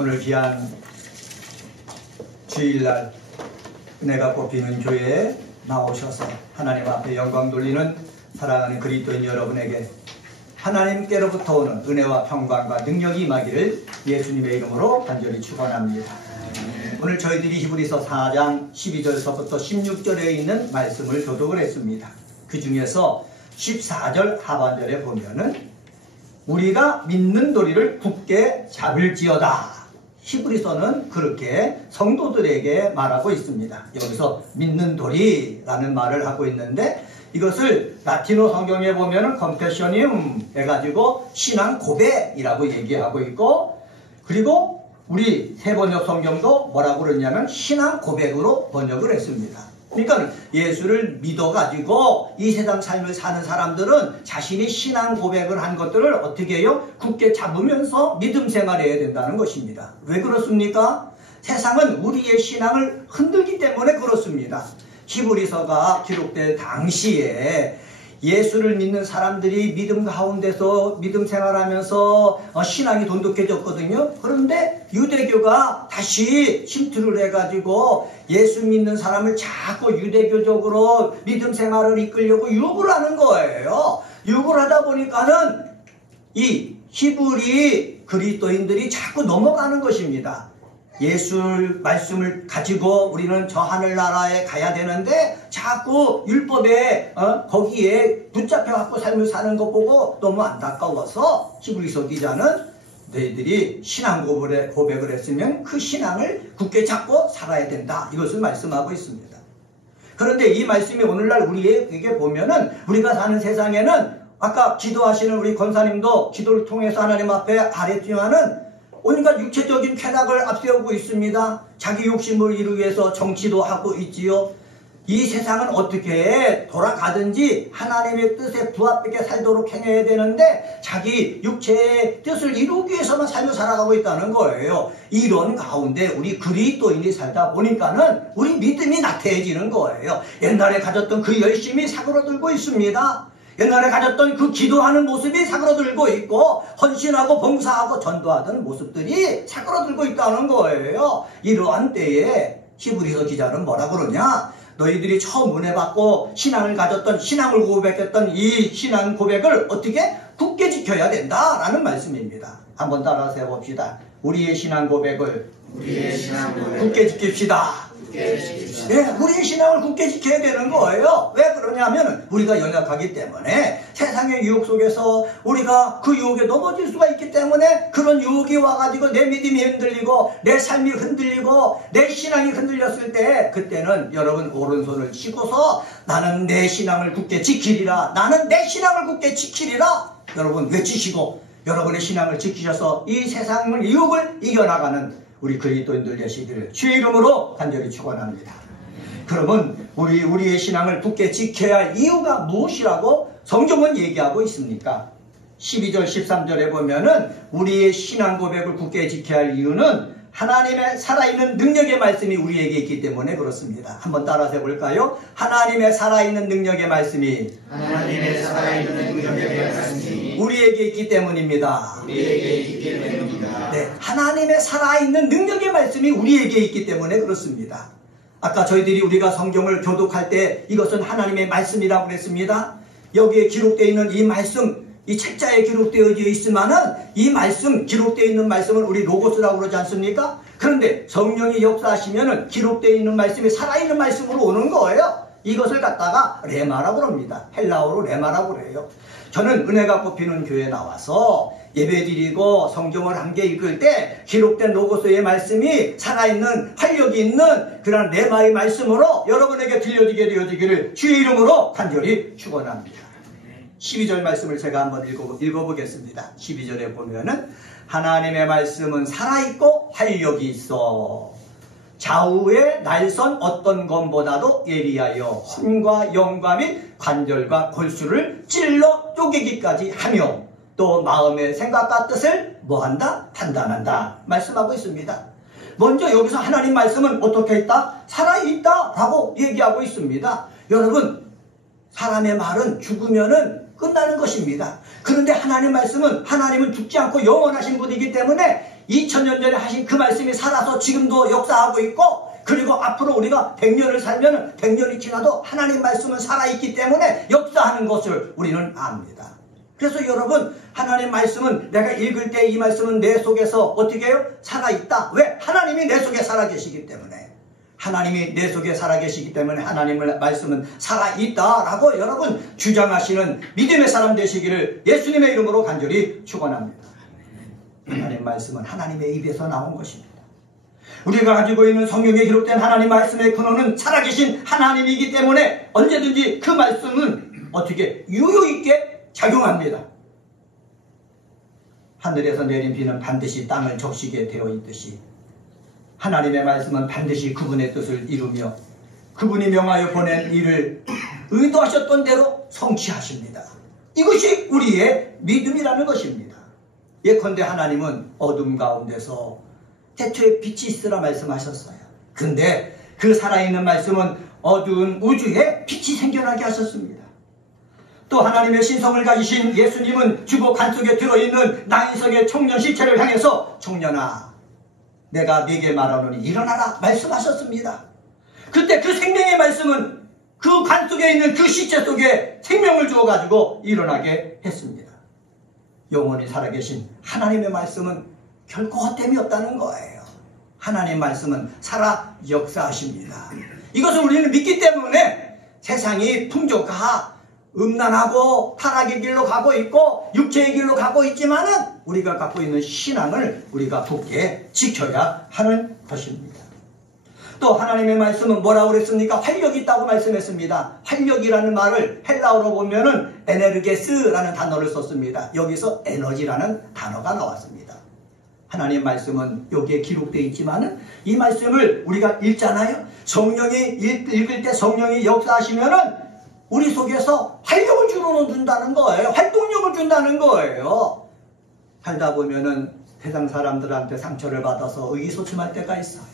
오늘 귀한 주일날 은혜가 꽃피는 교회에 나오셔서 하나님 앞에 영광 돌리는 사랑하는 그리스도인 여러분에게 하나님께로부터 오는 은혜와 평강과 능력이 임하기를 예수님의 이름으로 간절히 축원합니다. 오늘 저희들이 히브리서 4장 12절서부터 16절에 있는 말씀을 교독을 했습니다. 그 중에서 14절 하반절에 보면은 우리가 믿는 도리를 굳게 잡을지어다. 히브리서는 그렇게 성도들에게 말하고 있습니다. 여기서 믿는 도리라는 말을 하고 있는데 이것을 라틴어 성경에 보면은 confessionium 해가지고 신앙 고백이라고 얘기하고 있고, 그리고 우리 세번역 성경도 뭐라고 그러냐면 신앙 고백으로 번역을 했습니다. 그러니까 예수를 믿어가지고 이 세상 삶을 사는 사람들은 자신이 신앙 고백을 한 것들을 어떻게 해요? 굳게 잡으면서 믿음 생활해야 된다는 것입니다. 왜 그렇습니까? 세상은 우리의 신앙을 흔들기 때문에 그렇습니다. 히브리서가 기록될 당시에 예수를 믿는 사람들이 믿음 가운데서 믿음 생활하면서 신앙이 돈독해졌거든요. 그런데 유대교가 다시 침투를 해가지고 예수 믿는 사람을 자꾸 유대교적으로 믿음 생활을 이끌려고 유혹을 하는 거예요. 유혹을 하다 보니까는 이 히브리 그리스도인들이 자꾸 넘어가는 것입니다. 예수 말씀을 가지고 우리는 저 하늘나라에 가야 되는데 자꾸 율법에 거기에 붙잡혀갖고 삶을 사는 것 보고 너무 안타까워서 히브리서 기자는 너희들이 신앙 고백을 했으면 그 신앙을 굳게 잡고 살아야 된다, 이것을 말씀하고 있습니다. 그런데 이 말씀이 오늘날 우리에게 보면은 우리가 사는 세상에는 아까 기도하시는 우리 권사님도 기도를 통해서 하나님 앞에 아뢰지만은 온갖 육체적인 쾌락을 앞세우고 있습니다. 자기 욕심을 이루기 위해서 정치도 하고 있지요. 이 세상은 어떻게 돌아가든지 하나님의 뜻에 부합하게 살도록 행해야 되는데 자기 육체의 뜻을 이루기 위해서만 삶을 살아가고 있다는 거예요. 이런 가운데 우리 그리스도인이 살다 보니까는 우리 믿음이 나태해지는 거예요. 옛날에 가졌던 그 열심이 사그러들고 있습니다. 옛날에 가졌던 그 기도하는 모습이 사그러들고 있고 헌신하고 봉사하고 전도하던 모습들이 사그러들고 있다는 거예요. 이러한 때에 히브리서 기자는 뭐라 그러냐? 너희들이 처음 은혜 받고 신앙을 가졌던, 신앙을 고백했던 이 신앙 고백을 어떻게 굳게 지켜야 된다라는 말씀입니다. 한번 따라서 해봅시다. 우리의 신앙 고백을 굳게 지킵시다. 네, 우리의 신앙을 굳게 지켜야 되는 거예요. 왜 그러냐면 우리가 연약하기 때문에 세상의 유혹 속에서 우리가 그 유혹에 넘어질 수가 있기 때문에 그런 유혹이 와가지고 내 믿음이 흔들리고 내 삶이 흔들리고 내 신앙이 흔들렸을 때 그때는 여러분 오른손을 치고서 나는 내 신앙을 굳게 지키리라, 나는 내 신앙을 굳게 지키리라 여러분 외치시고 여러분의 신앙을 지키셔서 이 세상의 유혹을 이겨나가는 우리 그리스도인들 되시기를 주의 이름으로 간절히 축원합니다. 그러면 우리의 신앙을 굳게 지켜야 할 이유가 무엇이라고 성경은 얘기하고 있습니까? 12절 13절에 보면은 우리의 신앙 고백을 굳게 지켜야 할 이유는 하나님의 살아있는 능력의 말씀이 우리에게 있기 때문에 그렇습니다. 한번 따라서 해볼까요? 하나님의 살아있는 능력의 말씀이 우리에게 있기 때문입니다. 네, 하나님의 살아있는 능력의 말씀이 우리에게 있기 때문에 그렇습니다. 아까 저희들이 우리가 성경을 교독할 때 이것은 하나님의 말씀이라고 그랬습니다. 여기에 기록되어 있는 이 말씀, 이 책자에 기록되어 있지만은 이 말씀, 기록되어 있는 말씀은 우리 로고스라고 그러지 않습니까? 그런데 성령이 역사하시면은 기록되어 있는 말씀이 살아있는 말씀으로 오는 거예요. 이것을 갖다가 레마라고 합니다. 헬라어로 레마라고 그래요. 저는 은혜가 꽃피는 교회에 나와서 예배드리고 성경을 함께 읽을 때 기록된 로고스의 말씀이 살아있는 활력이 있는 그런 레마의 말씀으로 여러분에게 들려지게 되어지기를 주의 이름으로 간절히 축원합니다. 12절 말씀을 제가 한번 읽어보겠습니다. 12절에 보면은 하나님의 말씀은 살아있고 활력이 있어 좌우의 날선 어떤 검보다도 예리하여 혼과 영과 및 관절과 골수를 찔러 쪼개기까지 하며 또 마음의 생각과 뜻을 뭐한다? 판단한다 말씀하고 있습니다. 먼저 여기서 하나님 말씀은 어떻게 있다? 살아있다 라고 얘기하고 있습니다. 여러분, 사람의 말은 죽으면은 끝나는 것입니다. 그런데 하나님 말씀은 하나님은 죽지 않고 영원하신 분이기 때문에 2000년 전에 하신 그 말씀이 살아서 지금도 역사하고 있고, 그리고 앞으로 우리가 100년을 살면 100년이 지나도 하나님 말씀은 살아있기 때문에 역사하는 것을 우리는 압니다. 그래서 여러분, 하나님 말씀은 내가 읽을 때 이 말씀은 내 속에서 어떻게 해요? 살아있다. 왜? 하나님이 내 속에 살아계시기 때문에. 하나님이 내 속에 살아계시기 때문에 하나님의 말씀은 살아있다라고 여러분 주장하시는 믿음의 사람 되시기를 예수님의 이름으로 간절히 축원합니다. 하나님 말씀은 하나님의 입에서 나온 것입니다. 우리가 가지고 있는 성경에 기록된 하나님 말씀의 근원은 살아계신 하나님이기 때문에 언제든지 그 말씀은 어떻게 유효있게 작용합니다. 하늘에서 내린 비는 반드시 땅을 적시게 되어 있듯이 하나님의 말씀은 반드시 그분의 뜻을 이루며 그분이 명하여 보낸 일을 의도하셨던 대로 성취하십니다. 이것이 우리의 믿음이라는 것입니다. 예컨대 하나님은 어둠 가운데서 태초에 빛이 있으라 말씀하셨어요. 근데 그 살아있는 말씀은 어두운 우주에 빛이 생겨나게 하셨습니다. 또 하나님의 신성을 가지신 예수님은 주고 간 속에 들어있는 나인성의 청년 시체를 향해서 청년아, 내가 네게 말하노니 일어나라 말씀하셨습니다. 그때 그 생명의 말씀은 그 관 속에 있는 그 시체 속에 생명을 주어가지고 일어나게 했습니다. 영원히 살아계신 하나님의 말씀은 결코 헛됨이 없다는 거예요. 하나님의 말씀은 살아 역사하십니다. 이것을 우리는 믿기 때문에 세상이 풍조가 음란하고 타락의 길로 가고 있고 육체의 길로 가고 있지만은 우리가 갖고 있는 신앙을 우리가 굳게 지켜야 하는 것입니다. 또 하나님의 말씀은 뭐라고 그랬습니까? 활력이 있다고 말씀했습니다. 활력이라는 말을 헬라어로 보면은 에네르게스라는 단어를 썼습니다. 여기서 에너지라는 단어가 나왔습니다. 하나님의 말씀은 여기에 기록되어 있지만은 이 말씀을 우리가 읽잖아요. 성령이 읽을 때 성령이 역사하시면은 우리 속에서 활력을 준다는 거예요. 활동력을 준다는 거예요. 살다 보면은 세상 사람들한테 상처를 받아서 의기소침할 때가 있어요.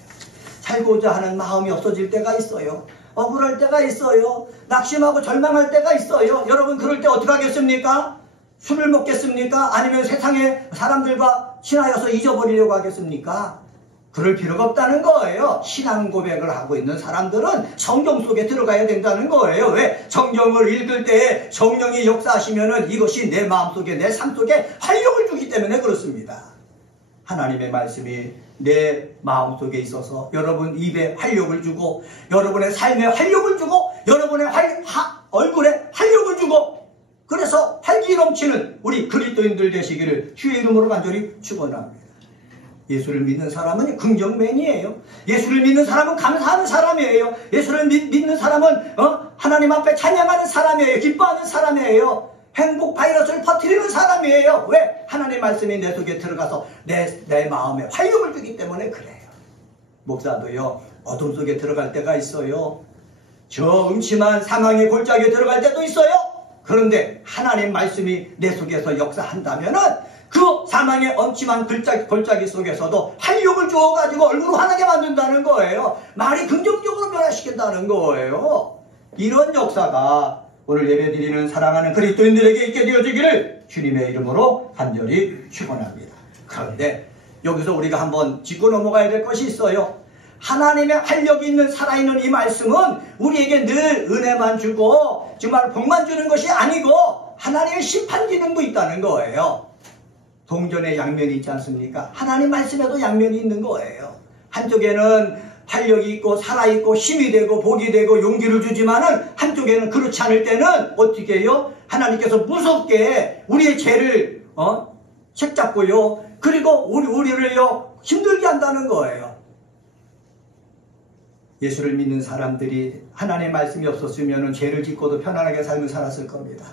살고자 하는 마음이 없어질 때가 있어요. 억울할 때가 있어요. 낙심하고 절망할 때가 있어요. 여러분 그럴 때 어떻게 하겠습니까? 술을 먹겠습니까? 아니면 세상의 사람들과 친하여서 잊어버리려고 하겠습니까? 그럴 필요가 없다는 거예요. 신앙 고백을 하고 있는 사람들은 성경 속에 들어가야 된다는 거예요. 왜? 성경을 읽을 때 성령이 역사하시면은 이것이 내 마음속에 내 삶 속에 활력을 주기 때문에 그렇습니다. 하나님의 말씀이 내 마음속에 있어서 여러분 입에 활력을 주고 여러분의 삶에 활력을 주고 여러분의 얼굴에 활력을 주고 그래서 활기 넘치는 우리 그리스도인들 되시기를 주의 이름으로 간절히 축원합니다. 예수를 믿는 사람은 긍정맨이에요. 예수를 믿는 사람은 감사하는 사람이에요. 예수를 믿는 사람은 하나님 앞에 찬양하는 사람이에요. 기뻐하는 사람이에요. 행복 바이러스를 퍼뜨리는 사람이에요. 왜? 하나님 말씀이 내 속에 들어가서 내 마음에 활력을 주기 때문에 그래요. 목사도요, 어둠 속에 들어갈 때가 있어요. 저 음침한 상황의 골짜기에 들어갈 때도 있어요. 그런데 하나님 말씀이 내 속에서 역사한다면은 그 사망의 엄침한 골짜기 속에서도 활력을 주어가지고 얼굴을 환하게 만든다는 거예요. 말이 긍정적으로 변화시킨다는 거예요. 이런 역사가 오늘 예배드리는 사랑하는 그리스도인들에게 있게 되어지기를 주님의 이름으로 간절히 축원합니다. 그런데 여기서 우리가 한번 짚고 넘어가야 될 것이 있어요. 하나님의 활력이 있는 살아있는 이 말씀은 우리에게 늘 은혜만 주고 정말 복만 주는 것이 아니고 하나님의 심판 기능도 있다는 거예요. 동전의 양면이 있지 않습니까? 하나님 말씀에도 양면이 있는 거예요. 한쪽에는 활력이 있고 살아있고 힘이 되고 복이 되고 용기를 주지만은 한쪽에는 그렇지 않을 때는 어떻게 해요? 하나님께서 무섭게 우리의 죄를 책잡고요. 그리고 우리를요 힘들게 한다는 거예요. 예수를 믿는 사람들이 하나님의 말씀이 없었으면 죄를 짓고도 편안하게 삶을 살았을 겁니다.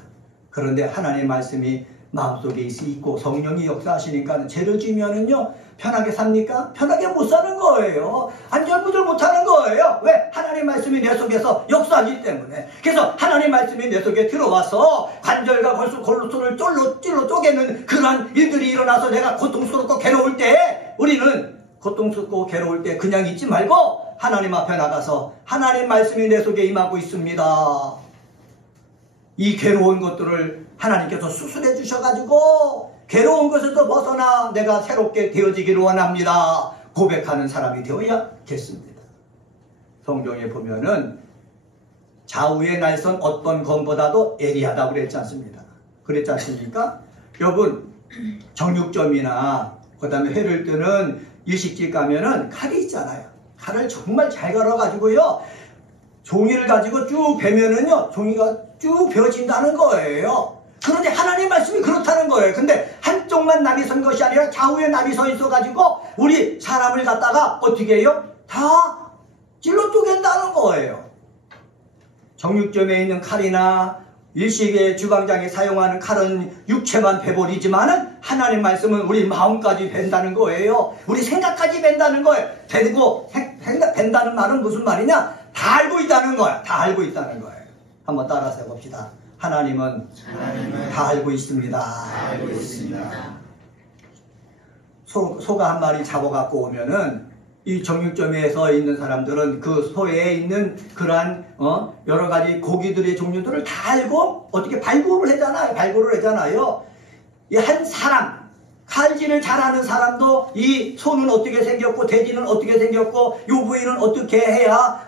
그런데 하나님의 말씀이 마음속에 있고 성령이 역사하시니까 죄를 지면은요 편하게 삽니까? 편하게 못 사는 거예요. 안절부절 못하는 거예요. 왜? 하나님 말씀이 내 속에서 역사하기 때문에. 그래서 하나님 말씀이 내 속에 들어와서 관절과 골수를 쫄로 쪼개는 그러한 일들이 일어나서 내가 고통스럽고 괴로울 때 우리는 고통스럽고 괴로울 때 그냥 있지 말고 하나님 앞에 나가서 하나님 말씀이 내 속에 임하고 있습니다. 이 괴로운 것들을 하나님께서 수술해 주셔가지고 괴로운 것에서 벗어나 내가 새롭게 되어지기를 원합니다. 고백하는 사람이 되어야겠습니다. 성경에 보면은 좌우의 날선 어떤 검보다도 예리하다고 그랬지 않습니까? 그랬지 않습니까? 여러분 정육점이나 그 다음에 회를 뜨는 일식집 가면은 칼이 있잖아요. 칼을 정말 잘 갈아가지고요 종이를 가지고 쭉 베면은요 종이가 쭉 베어진다는 거예요. 그런데 하나님 말씀이 그렇다는 거예요. 근데 한쪽만 남이 선 것이 아니라 좌우에 남이 서 있어가지고 우리 사람을 갖다가 어떻게 해요? 다 찔러 쪼갠다는 거예요. 정육점에 있는 칼이나 일식의 주방장이 사용하는 칼은 육체만 베버리지만은 하나님 말씀은 우리 마음까지 벤다는 거예요. 우리 생각까지 벤다는 거예요. 베고 벤다는 말은 무슨 말이냐? 다 알고 있다는 거야. 다 알고 있다는 거예요. 한번 따라서 해봅시다. 하나님은 다 알고 있습니다. 다 알고 있습니다. 소가 한 마리 잡아갖고 오면은 이 정육점에서 있는 사람들은 그 소에 있는 그러한 여러 가지 고기들의 종류들을 다 알고 어떻게 발굴을 하잖아요. 이 한 사람 칼질을 잘하는 사람도 이 소는 어떻게 생겼고 돼지는 어떻게 생겼고 요 부위는 어떻게 해야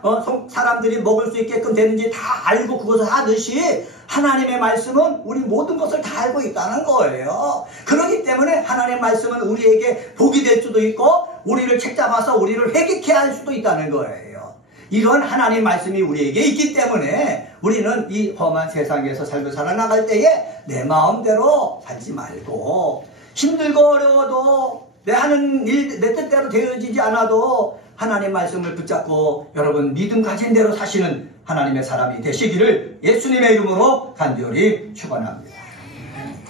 사람들이 먹을 수 있게끔 되는지 다 알고 그것을 하듯이 하나님의 말씀은 우리 모든 것을 다 알고 있다는 거예요. 그렇기 때문에 하나님의 말씀은 우리에게 복이 될 수도 있고 우리를 책잡아서 우리를 회개케 할 수도 있다는 거예요. 이런 하나님의 말씀이 우리에게 있기 때문에 우리는 이 험한 세상에서 삶을 살아나갈 때에 내 마음대로 살지 말고 힘들고 어려워도 내 하는 일 내 뜻대로 되어지지 않아도 하나님의 말씀을 붙잡고 여러분 믿음 가진 대로 사시는 하나님의 사람이 되시기를 예수님의 이름으로 간절히 축원합니다.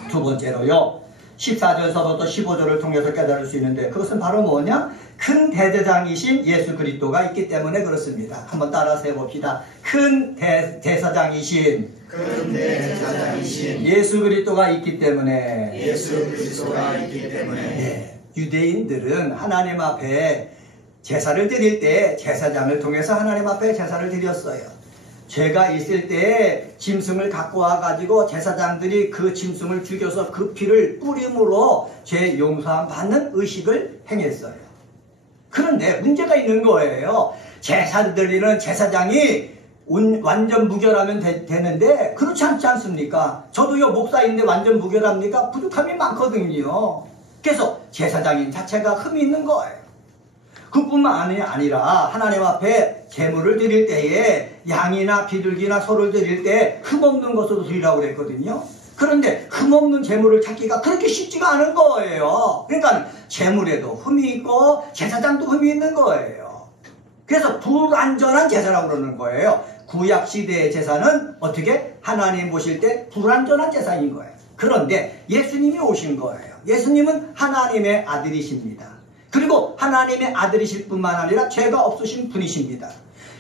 두 번째로요. 14절서부터 15절을 통해서 깨달을 수 있는데 그것은 바로 뭐냐? 큰 대제사장이신 예수 그리스도가 있기 때문에 그렇습니다. 한번 따라서 해봅시다. 큰 대제사장이신 예수 그리스도가 있기 때문에 네, 유대인들은 하나님 앞에 제사를 드릴 때 제사장을 통해서 하나님 앞에 제사를 드렸어요. 죄가 있을 때 짐승을 갖고 와가지고 제사장들이 그 짐승을 죽여서 그 피를 뿌림으로 죄 용서함 받는 의식을 행했어요. 그런데 문제가 있는 거예요. 제사 드리는 제사장이 완전 무결하면 되는데 그렇지 않지 않습니까? 저도요 목사인데 완전 무결합니까? 부족함이 많거든요. 그래서 제사장인 자체가 흠이 있는 거예요. 그뿐만 아니라 하나님 앞에 제물을 드릴 때에 양이나 비둘기나 소를 드릴 때 흠없는 것으로 드리라고 그랬거든요. 그런데 흠없는 제물을 찾기가 그렇게 쉽지가 않은 거예요. 그러니까 제물에도 흠이 있고 제사장도 흠이 있는 거예요. 그래서 불완전한 제사라고 그러는 거예요. 구약시대의 제사는 어떻게? 하나님 보실 때 불완전한 제사인 거예요. 그런데 예수님이 오신 거예요. 예수님은 하나님의 아들이십니다. 그리고 하나님의 아들이실 뿐만 아니라 죄가 없으신 분이십니다.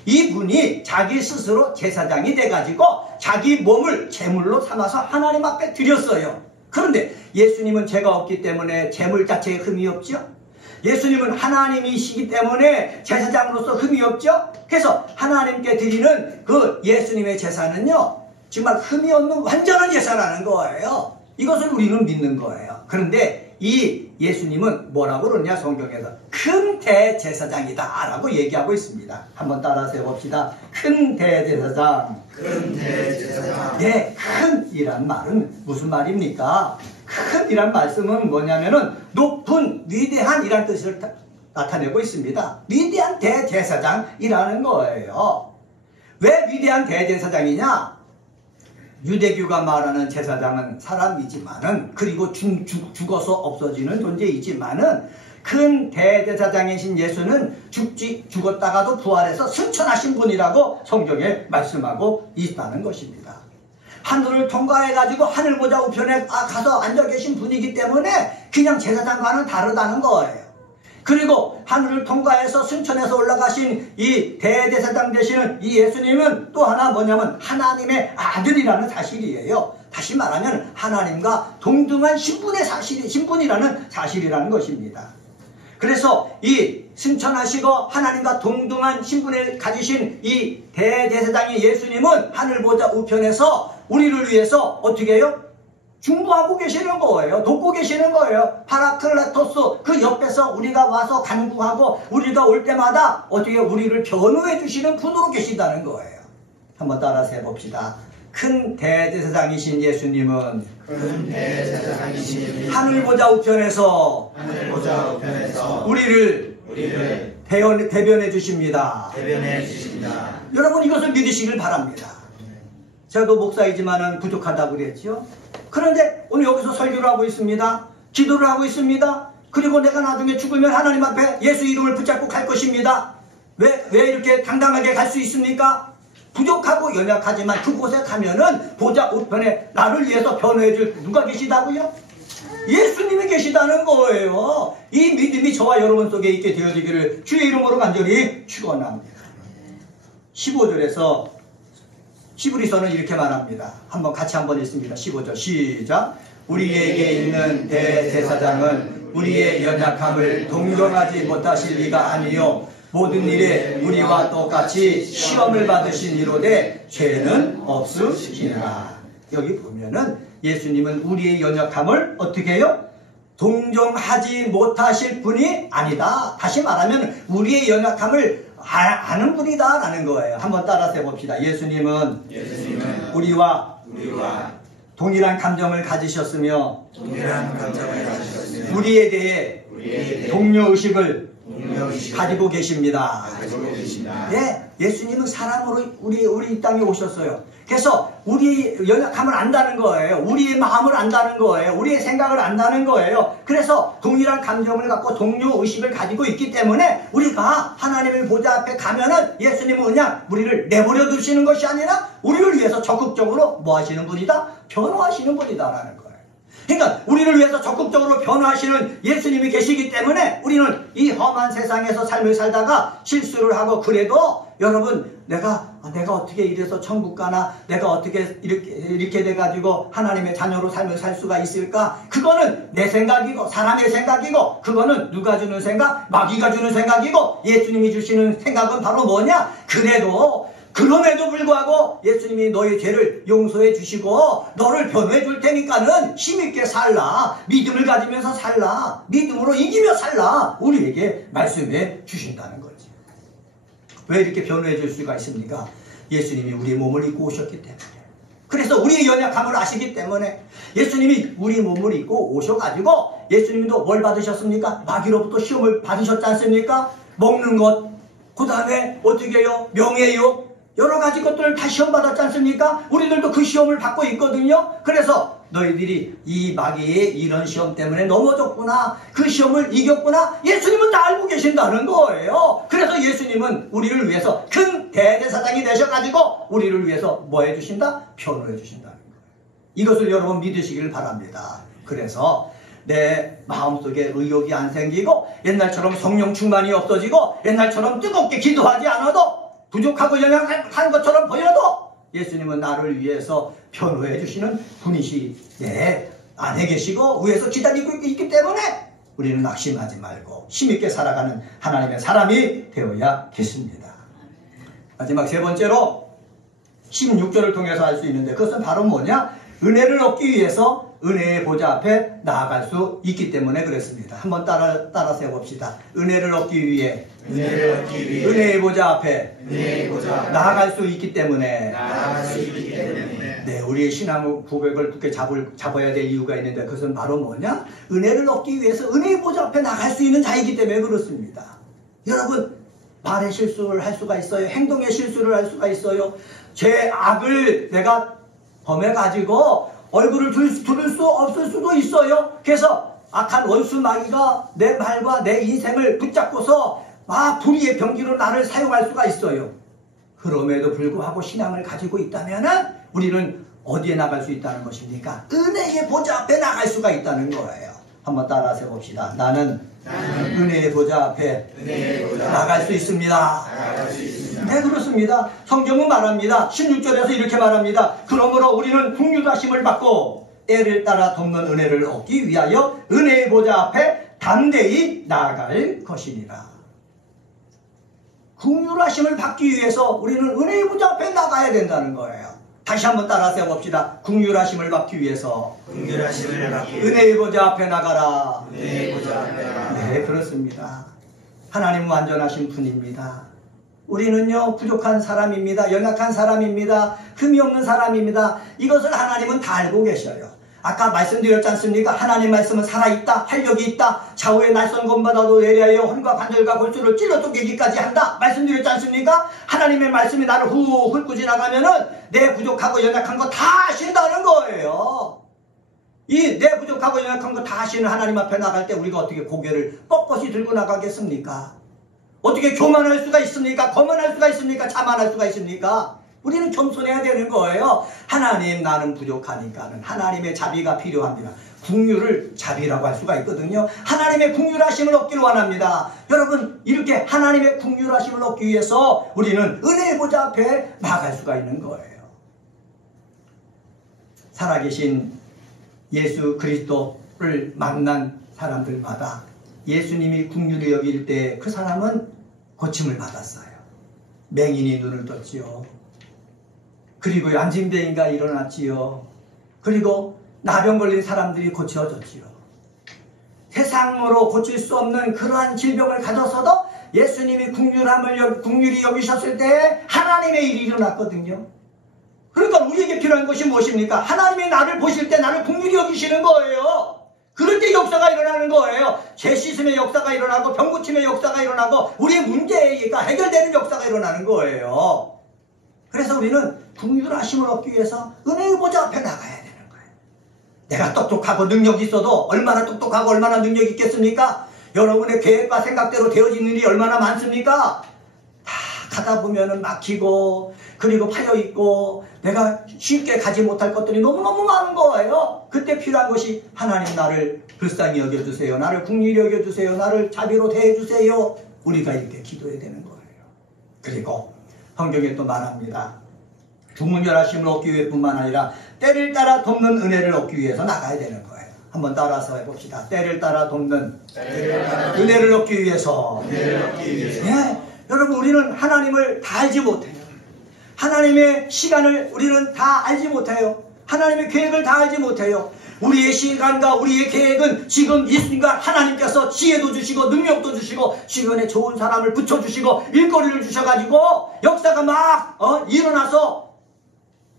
이분이 자기 스스로 제사장이 돼가지고 자기 몸을 제물로 삼아서 하나님 앞에 드렸어요. 그런데 예수님은 죄가 없기 때문에 제물 자체에 흠이 없죠. 예수님은 하나님이시기 때문에 제사장으로서 흠이 없죠. 그래서 하나님께 드리는 그 예수님의 제사는요 정말 흠이 없는 완전한 제사라는 거예요. 이것을 우리는 믿는 거예요. 그런데 이 예수님은 뭐라고 그러냐? 성경에서 큰 대제사장이다 라고 얘기하고 있습니다. 한번 따라서 해봅시다. 큰 대제사장. 큰 대제사장. 네, 큰이란 말은 무슨 말입니까? 큰이란 말씀은 뭐냐면은 높은, 위대한 이란 뜻을 나타내고 있습니다. 위대한 대제사장이라는 거예요. 왜 위대한 대제사장이냐? 유대교가 말하는 제사장은 사람이지만은 그리고 죽어서 없어지는 존재이지만은 큰 대제사장이신 예수는 죽었다가도 부활해서 승천하신 분이라고 성경에 말씀하고 있다는 것입니다. 하늘을 통과해가지고 하늘 보좌 우편에 가서 앉아 계신 분이기 때문에 그냥 제사장과는 다르다는 거예요. 그리고 하늘을 통과해서 승천해서 올라가신 이 대제사장 되시는 이 예수님은 또 하나 뭐냐면 하나님의 아들이라는 사실이에요. 다시 말하면 하나님과 동등한 신분이라는 사실이라는 것입니다. 그래서 이 승천하시고 하나님과 동등한 신분을 가지신 이 대제사장인 예수님은 하늘 보좌 우편에서 우리를 위해서 어떻게 해요? 중보하고 계시는 거예요. 돕고 계시는 거예요. 파라클레토스 그 옆에서 우리가 와서 간구하고 우리가 올 때마다 어떻게 우리를 변호해 주시는 분으로 계신다는 거예요. 한번 따라서 해봅시다. 큰 대제사장이신 예수님은 하늘 보좌 우편에서 우리를 대변해 주십니다. 여러분 이것을 믿으시길 바랍니다. 저도 목사이지만은 부족하다고 그랬죠. 그런데 오늘 여기서 설교를 하고 있습니다. 기도를 하고 있습니다. 그리고 내가 나중에 죽으면 하나님 앞에 예수 이름을 붙잡고 갈 것입니다. 왜 이렇게 당당하게 갈 수 있습니까? 부족하고 연약하지만 그곳에 가면은 보좌 우편에 나를 위해서 변호해줄 누가 계시다고요? 예수님이 계시다는 거예요. 이 믿음이 저와 여러분 속에 있게 되어지기를 주의 이름으로 간절히 축원합니다. 15절에서 히브리서는 이렇게 말합니다. 한번 같이 한번 읽습니다. 15절 시작. 우리에게 있는 대제사장은 우리의 연약함을 동정하지 못하실 리가 아니요 모든 일에 우리와 똑같이 시험을 받으신 이로되 죄는 없으시니라. 여기 보면은 예수님은 우리의 연약함을 어떻게 해요? 동정하지 못하실 분이 아니다. 다시 말하면 우리의 연약함을 아는 분이다 라는 거예요. 한번 따라서 해봅시다. 예수님은 우리와 동일한 감정을 가지셨으며 우리에 대해 동료의식을 가지고 계십니다. 네, 예수님은 사람으로 우리 이 땅에 오셨어요. 그래서 우리의 연약함을 안다는 거예요. 우리의 마음을 안다는 거예요. 우리의 생각을 안다는 거예요. 그래서 동일한 감정을 갖고 동료의식을 가지고 있기 때문에 우리가 하나님의 보좌 앞에 가면은 예수님은 그냥 우리를 내버려 두시는 것이 아니라 우리를 위해서 적극적으로 뭐 하시는 분이다? 변호하시는 분이다라는 거예요. 그러니까 우리를 위해서 적극적으로 변호하시는 예수님이 계시기 때문에 우리는 이 험한 세상에서 삶을 살다가 실수를 하고 그래도 여러분 내가 어떻게 이래서 천국 가나 내가 어떻게 이렇게 돼가지고 하나님의 자녀로 삶을 살 수가 있을까? 그거는 내 생각이고 사람의 생각이고 그거는 누가 주는 생각? 마귀가 주는 생각이고 예수님이 주시는 생각은 바로 뭐냐? 그럼에도 불구하고 예수님이 너의 죄를 용서해 주시고 너를 변호해 줄 테니까는 힘있게 살라. 믿음을 가지면서 살라. 믿음으로 이기며 살라. 우리에게 말씀해 주신다는 거지. 왜 이렇게 변호해 줄 수가 있습니까? 예수님이 우리 몸을 입고 오셨기 때문에. 그래서 우리의 연약함을 아시기 때문에 예수님이 우리 몸을 입고 오셔가지고 예수님도 뭘 받으셨습니까? 마귀로부터 시험을 받으셨지 않습니까? 먹는 것, 그 다음에 어떻게 해요? 명예욕, 여러 가지 것들을 다 시험 받았지 않습니까? 우리들도 그 시험을 받고 있거든요. 그래서 너희들이 이 마귀의 이런 시험 때문에 넘어졌구나. 그 시험을 이겼구나. 예수님은 다 알고 계신다는 거예요. 그래서 예수님은 우리를 위해서 큰 대제사장이 되셔가지고 우리를 위해서 뭐 해주신다? 변호해 주신다는 거예요. 이것을 여러분 믿으시길 바랍니다. 그래서 내 마음속에 의욕이 안 생기고 옛날처럼 성령 충만이 없어지고 옛날처럼 뜨겁게 기도하지 않아도 부족하고 연약한 것처럼 보여도 예수님은 나를 위해서 변호해 주시는 분이시 내 안에 계시고 위에서 기다리고 있기 때문에 우리는 낙심하지 말고 힘있게 살아가는 하나님의 사람이 되어야겠습니다. 마지막 세 번째로 16절을 통해서 알 수 있는데 그것은 바로 뭐냐? 은혜를 얻기 위해서 은혜의 보좌 앞에 나아갈 수 있기 때문에 그랬습니다. 한번 따라서 해봅시다. 은혜를 얻기 위해 은혜의 보좌 앞에 나아갈 수 있기 때문에 네, 우리의 신앙 고백을 그렇게 잡아야 될 이유가 있는데 그것은 바로 뭐냐? 은혜를 얻기 위해서 은혜의 보좌 앞에 나갈 수 있는 자이기 때문에 그렇습니다. 여러분 말의 실수를 할 수가 있어요. 행동의 실수를 할 수가 있어요. 죄악을 내가 범해가지고 얼굴을 들을 수 없을 수도 있어요. 그래서 악한 원수 마귀가 내 말과 내 인생을 붙잡고서 불의의 병기로 나를 사용할 수가 있어요. 그럼에도 불구하고 신앙을 가지고 있다면 우리는 어디에 나갈 수 있다는 것입니까? 은혜의 보좌 앞에 나갈 수가 있다는 거예요. 한번 따라서 해봅시다. 나는 은혜의 보좌 앞에 나갈 수 있습니다. 네, 그렇습니다. 성경은 말합니다. 16절에서 이렇게 말합니다. 그러므로 우리는 긍휼하심을 받고 때를 따라 돕는 은혜를 얻기 위하여 은혜의 보좌 앞에 담대히 나아갈 것이니라. 긍휼하심을 받기 위해서 우리는 은혜의 보좌 앞에 나가야 된다는 거예요. 다시 한번 따라서 해봅시다. 긍휼하심을 받기 위해서 긍휼하심을 받기 위해 은혜의 보좌 앞에 나가라. 은혜의 보좌 앞에 나가라. 네, 그렇습니다. 하나님은 완전하신 분입니다. 우리는요, 부족한 사람입니다. 연약한 사람입니다. 흠이 없는 사람입니다. 이것을 하나님은 다 알고 계셔요. 아까 말씀드렸지 않습니까? 하나님 말씀은 살아있다, 활력이 있다, 좌우의 낯선 것마다도 내려하여 혼과 관절과 골수를 찔러 쪼개기까지 한다. 말씀드렸지 않습니까? 하나님의 말씀이 나를 후 훑고 지나가면은 내 부족하고 연약한 거 다 아신다는 거예요. 이 내 부족하고 연약한 거 다 아시는 하나님 앞에 나갈 때 우리가 어떻게 고개를 뻣뻣이 들고 나가겠습니까? 어떻게 교만할 수가 있습니까? 거만할 수가 있습니까? 자만할 수가 있습니까? 우리는 겸손해야 되는 거예요. 하나님, 나는 부족하니까는 하나님의 자비가 필요합니다. 긍휼을 자비라고 할 수가 있거든요. 하나님의 긍휼하심을 얻기를 원합니다. 여러분, 이렇게 하나님의 긍휼하심을 얻기 위해서 우리는 은혜의 보좌 앞에 나갈 수가 있는 거예요. 살아계신 예수 그리스도를 만난 사람들마다 예수님이 긍휼히 여길 때 그 사람은 고침을 받았어요. 맹인이 눈을 떴지요. 그리고 안진뱅이가 일어났지요. 그리고 나병 걸린 사람들이 고쳐졌지요. 세상으로 고칠 수 없는 그러한 질병을 가졌어도 예수님이 긍휼히 여기셨을 때 하나님의 일이 일어났거든요. 그러니까 우리에게 필요한 것이 무엇입니까? 하나님이 나를 보실 때 나를 긍휼히 여기시는 거예요. 그럴 때 역사가 일어나는 거예요. 죄 씻음의 역사가 일어나고 병 고침의 역사가 일어나고 우리의 문제가 해결되는 역사가 일어나는 거예요. 그래서 우리는 긍휼하심을 얻기 위해서 은혜의 보좌 앞에 나가야 되는 거예요. 내가 똑똑하고 능력이 있어도 얼마나 똑똑하고 얼마나 능력이 있겠습니까? 여러분의 계획과 생각대로 되어지는 일이 얼마나 많습니까? 다 가다 보면은 막히고 그리고 파여있고 내가 쉽게 가지 못할 것들이 너무너무 많은 거예요. 그때 필요한 것이 하나님 나를 불쌍히 여겨주세요. 나를 긍휼히 여겨주세요. 나를 자비로 대해주세요. 우리가 이렇게 기도해야 되는 거예요. 그리고 성경에 또 말합니다. 긍휼하심을 얻기 위해뿐만 아니라 때를 따라 돕는 은혜를 얻기 위해서 나가야 되는 거예요. 한번 따라서 해봅시다. 때를 따라 돕는 은혜를 얻기 위해서. 네, 여러분 우리는 하나님을 다 알지 못해요. 하나님의 시간을 우리는 다 알지 못해요. 하나님의 계획을 다 알지 못해요. 우리의 시간과 우리의 계획은 지금 이 순간 하나님께서 지혜도 주시고 능력도 주시고 주변에 좋은 사람을 붙여주시고 일거리를 주셔가지고 역사가 막 일어나서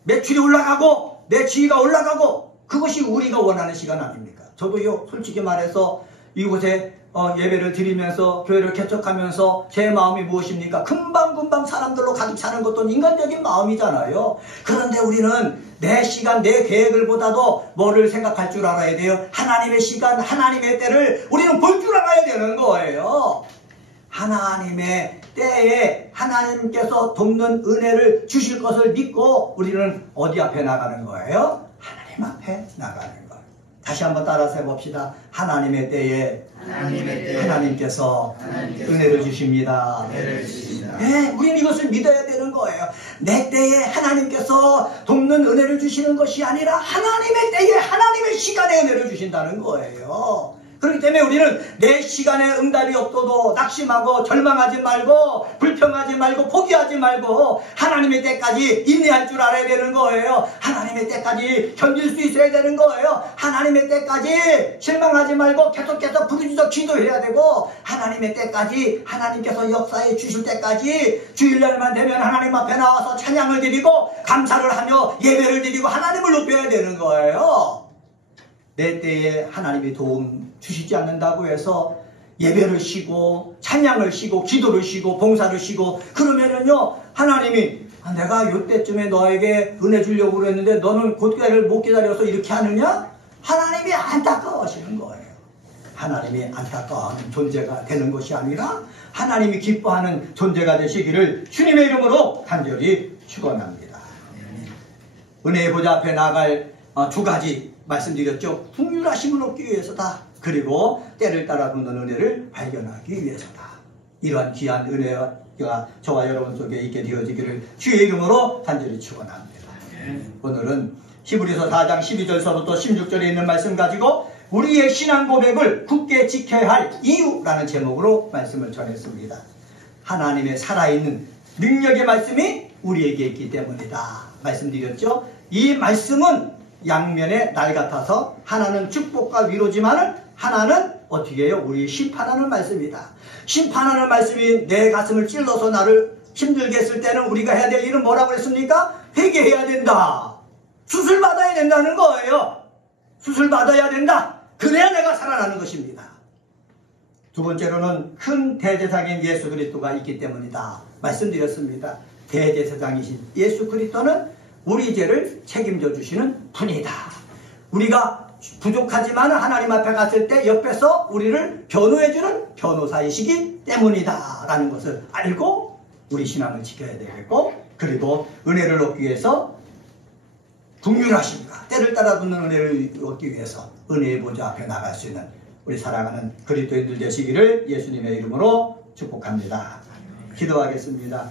매출이 올라가고 내 지위가 올라가고 그것이 우리가 원하는 시간 아닙니까? 저도요 솔직히 말해서 이곳에 예배를 드리면서 교회를 개척하면서 제 마음이 무엇입니까? 금방금방 사람들로 가득 차는 것도 인간적인 마음이잖아요. 그런데 우리는 내 시간, 내 계획을 보다도 뭐를 생각할 줄 알아야 돼요? 하나님의 시간, 하나님의 때를 우리는 볼 줄 알아야 되는 거예요. 하나님의 때에 하나님께서 돕는 은혜를 주실 것을 믿고 우리는 어디 앞에 나가는 거예요? 하나님 앞에 나가는 거예요. 다시 한번 따라서 해봅시다. 하나님의 때에 하나님께서 은혜를 주십니다. 네, 우리는 이것을 믿어야 되는 거예요. 내 때에 하나님께서 돕는 은혜를 주시는 것이 아니라 하나님의 때에 하나님의 시간에 은혜를 주신다는 거예요. 그렇기 때문에 우리는 내 시간에 응답이 없어도 낙심하고 절망하지 말고 불평하지 말고 포기하지 말고 하나님의 때까지 인내할 줄 알아야 되는 거예요. 하나님의 때까지 견딜 수 있어야 되는 거예요. 하나님의 때까지 실망하지 말고 계속해서 부르짖어 기도해야 되고 하나님의 때까지 하나님께서 역사해 주실 때까지 주일날만 되면 하나님 앞에 나와서 찬양을 드리고 감사를 하며 예배를 드리고 하나님을 높여야 되는 거예요. 내 때에 하나님이 도움 주시지 않는다고 해서 예배를 쉬고 찬양을 쉬고 기도를 쉬고 봉사를 쉬고 그러면은요 하나님이 내가 이때쯤에 너에게 은혜 주려고 그랬는데 너는 그때를 못 기다려서 이렇게 하느냐? 하나님이 안타까워하시는 거예요. 하나님이 안타까워하는 존재가 되는 것이 아니라 하나님이 기뻐하는 존재가 되시기를 주님의 이름으로 간절히 축원합니다. 은혜의 보좌 앞에 나갈 두 가지 말씀드렸죠. 긍휼하심을 얻기 위해서다. 그리고 때를 따라 돕는 은혜를 발견하기 위해서다. 이러한 귀한 은혜가 저와 여러분 속에 있게 되어지기를 주의 이름으로 간절히 축원합니다. 오늘은 히브리서 4장 12절서부터 16절에 있는 말씀 가지고 우리의 신앙 고백을 굳게 지켜야 할 이유라는 제목으로 말씀을 전했습니다. 하나님의 살아있는 능력의 말씀이 우리에게 있기 때문이다. 말씀드렸죠. 이 말씀은 양면의 날 같아서 하나는 축복과 위로지만은 하나는 어떻게 해요? 우리 심판하는 말씀이다. 심판하는 말씀이 내 가슴을 찔러서 나를 힘들게 했을 때는 우리가 해야 될 일은 뭐라고 했습니까? 회개해야 된다. 수술 받아야 된다는 거예요. 수술 받아야 된다. 그래야 내가 살아나는 것입니다. 두 번째로는 큰 대제사장인 예수 그리스도가 있기 때문이다. 말씀드렸습니다. 대제사장이신 예수 그리스도는 우리 죄를 책임져 주시는 분이다. 우리가 부족하지만 하나님 앞에 갔을 때 옆에서 우리를 변호해주는 변호사이시기 때문이다 라는 것을 알고 우리 신앙을 지켜야 되겠고, 그리고 은혜를 얻기 위해서 긍휼하십니다. 때를 따라 듣는 은혜를 얻기 위해서 은혜의 보좌 앞에 나갈 수 있는 우리 사랑하는 그리스도인들 되시기를 예수님의 이름으로 축복합니다. 기도하겠습니다.